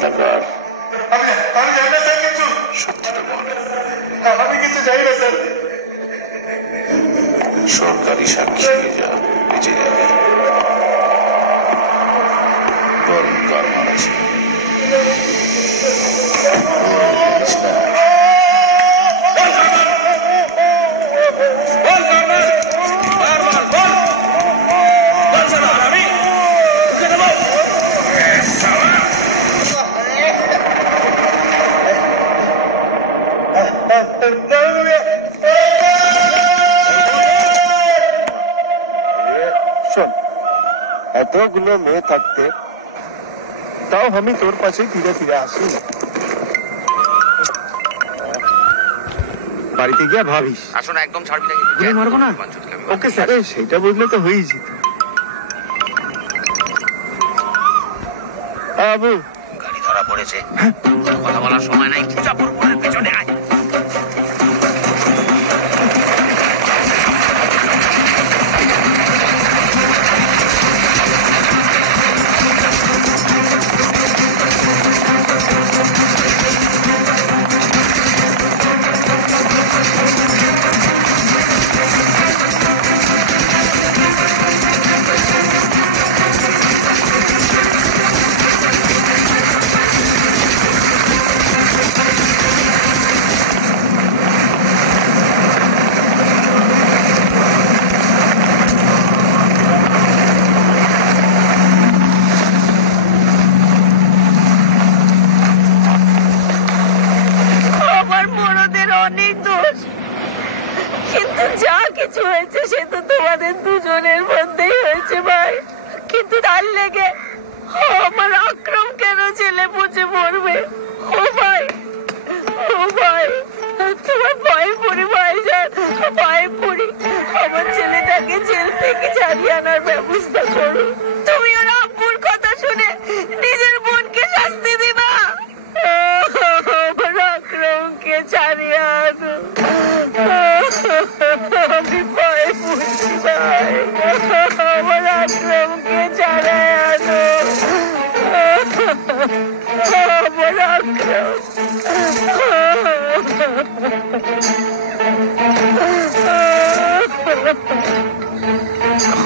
খন্দকার, সত্যিটা বল। আমি কিছু জানি না স্যার। সরকারি সাক্ষী হয়ে যা, বেঁচে যাবে। বল কার মারাছে? শোন, এতগুলো মেয়ে থাকতে তাও আমি তোর পাশে ফিরে ফিরে আসি। বাড়িতে গিয়ে ভাবিস। আসুন, একদম ছাড়বি না। গুলি মারবো না। ওকে স্যার, সেটা বুঝলে তো হয়েই যেত। বাবু, গাড়ি ধরা পড়েছে। কথা বলার সময় নাই। মুজাফরপুরের পেছনে আয়। কিন্তু যা কিছু হয়েছে সে তো তোমাদের দুজনের মধ্যেই হয়েছে ভাই। কিন্তু তার লেগে আমার আক্রম কেন ছেলে বুঝে পড়বে? ও ভাই, ও ভাই, তোমার ভয় পড়ি ভাইজান, ভয় পড়ি। আমার ছেলেটাকে জেল থেকে ছাড়িয়ে আনার ব্যবস্থা করো। তুমি ওর আব্বুর কথা শুনে নিজের বোনকে শাস্তি দিবা। আমার আক্রমকে ছাড়িয়ে আনো। আমি ভয় পড়ছি ভাই, আমার আক্রমকে ছাড়াই আনো। আমার আক্রম।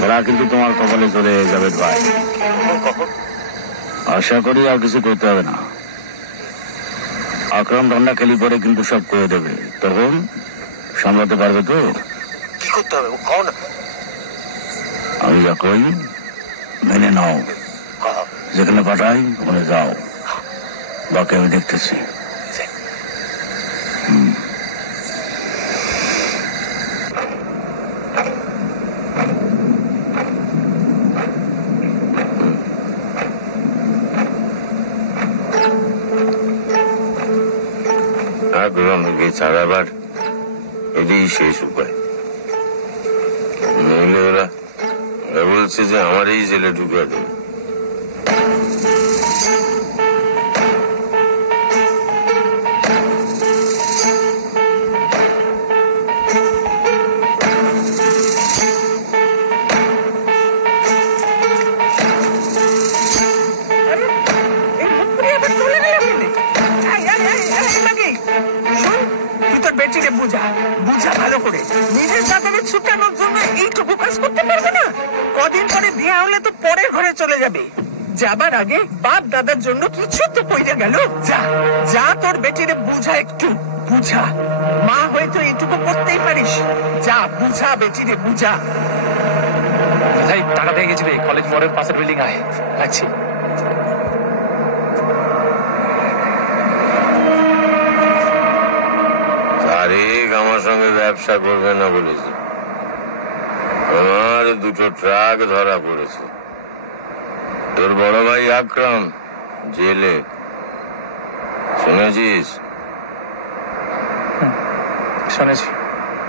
ওরা কিন্তু তোমার কপালে চলে যাবে ভাই। আশা করি আর কিছু করতে হবে না। আকরাম ঠান্ডা খেলি পরে কিন্তু সব করে দেবে। তখন সামলাতে পারবে তো? কি করতে হবে কখন? আমি যা কই মেনে নাও। যেখানে পাঠাই ওখানে যাও, বাকি আমি দেখতেছি। আকরামকে ছাড়াবার এটাই শেষ উপায়। নইলে ওরা বলছে যে আমার এই জেলে ঢুকে দেবে। বুঝা ভালো করে নিজের দাদাকে ছুটানোর জন্য এইটুকু কাজ করতে পারবে না? কদিন পরে বিয়ে হলে তো পরের ঘরে চলে যাবে। যাবার আগে বাপ দাদার জন্য কিছু তো পড়ে গেল। যা যা, তোর বেটিরে বুঝা, একটু বুঝা। মা হয়তো এইটুকু করতেই পারিস। যা বুঝা বেটিরে, বুঝা। টাকা পেয়ে গেছি, কলেজ মোড়ের পাশের বিল্ডিং আয়। রাখছি। তারিক আমার সঙ্গে ব্যবসা করবে না বলেছে। আমার দুটো ট্রাক ধরা পড়েছে। তোর বড় ভাই আকরাম জেলে, শুনেছিস? শুনেছি।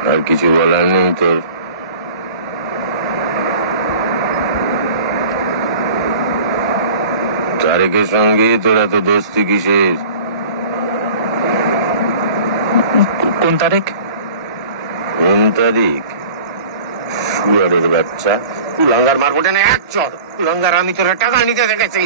আর কিছু বলার নেই তোর? তারিকের সঙ্গে তোর এত দোস্তি কিসের? কোন তারিখ? কোন তারিখ? শুয়ারের বাচ্চা, কুলাঙ্গার মারবো না এক চর। কুলাঙ্গার আমি তোরা টাকা নিতে দেখেছি।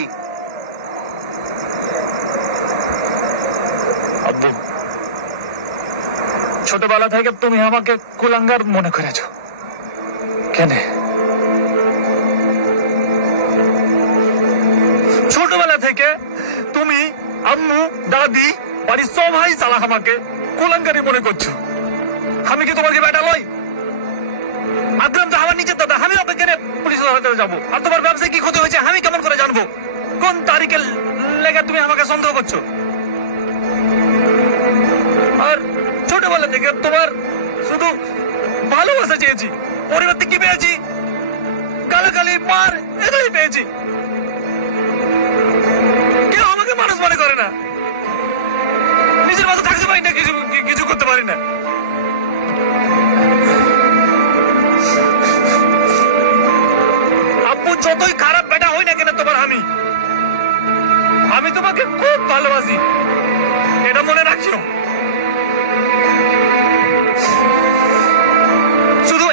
ছোটবেলা থেকে তুমি আমাকে কুলাঙ্গার মনে করেছো কেন? ছোটবেলা থেকে তুমি, আম্মু, দাদি, বাড়ির সবাই সালা আমাকে কুলাঙ্গারি মনে করছো। আমি কি তোমাকে বেটা লই? আকরাম তো আমার নিজের দাদা, আমি ওকে কেন পুলিশের হাতে যাবো? আর তোমার ব্যবসায় কি ক্ষতি হয়েছে আমি কেমন করে জানবো? কোন তারিখে লেগে তুমি আমাকে সন্দেহ করছো? আর ছোটবেলা থেকে তোমার শুধু ভালোবাসা চেয়েছি, পরিবার থেকে কি পেয়েছি? গালাগালি, মার, এগুলোই পেয়েছি। কেউ আমাকে মানুষ মনে করে না, নিজের মতো থাকতে পারি না, কিছু করতে পারি না। আব্বু যতই খারাপ বেটা হই না কেন তোমার, আমি তোমাকে খুব ভালোবাসি, এটা মনে রাখিও। শুধু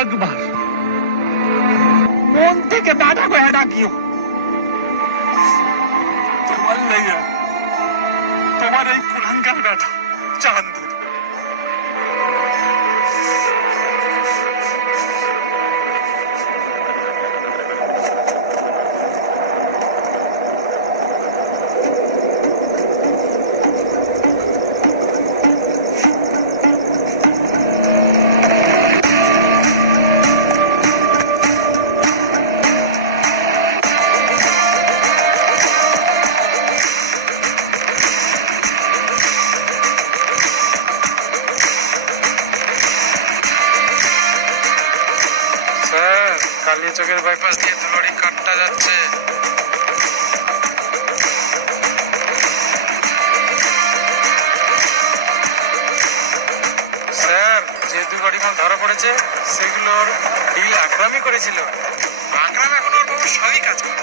একবার মন থেকে দাদা করে ডাকিও। তোমার লেগে তোমার এই কুলাঙ্গার বেটা চাঁদ কালিয়াচকের বাইপাস দিয়ে দুলড়ি কাটটা যাচ্ছে। স্যার, যে দুই গাড়ি মাল ধরা পড়েছে সেগুলোর ডিল আকরামই করেছিল। আকরাম এখন ওর বাবু সবই কাজ করে,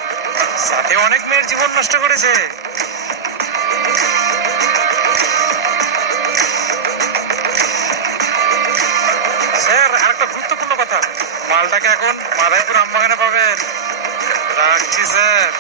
সাথে অনেক মেয়ের জীবন নষ্ট করেছে। স্যার, আরেকটা গুরুত্বপূর্ণ কথা, মালটাকে এখন মাদারীপুর আমবাগানে পাবেন। রাখছি স্যার।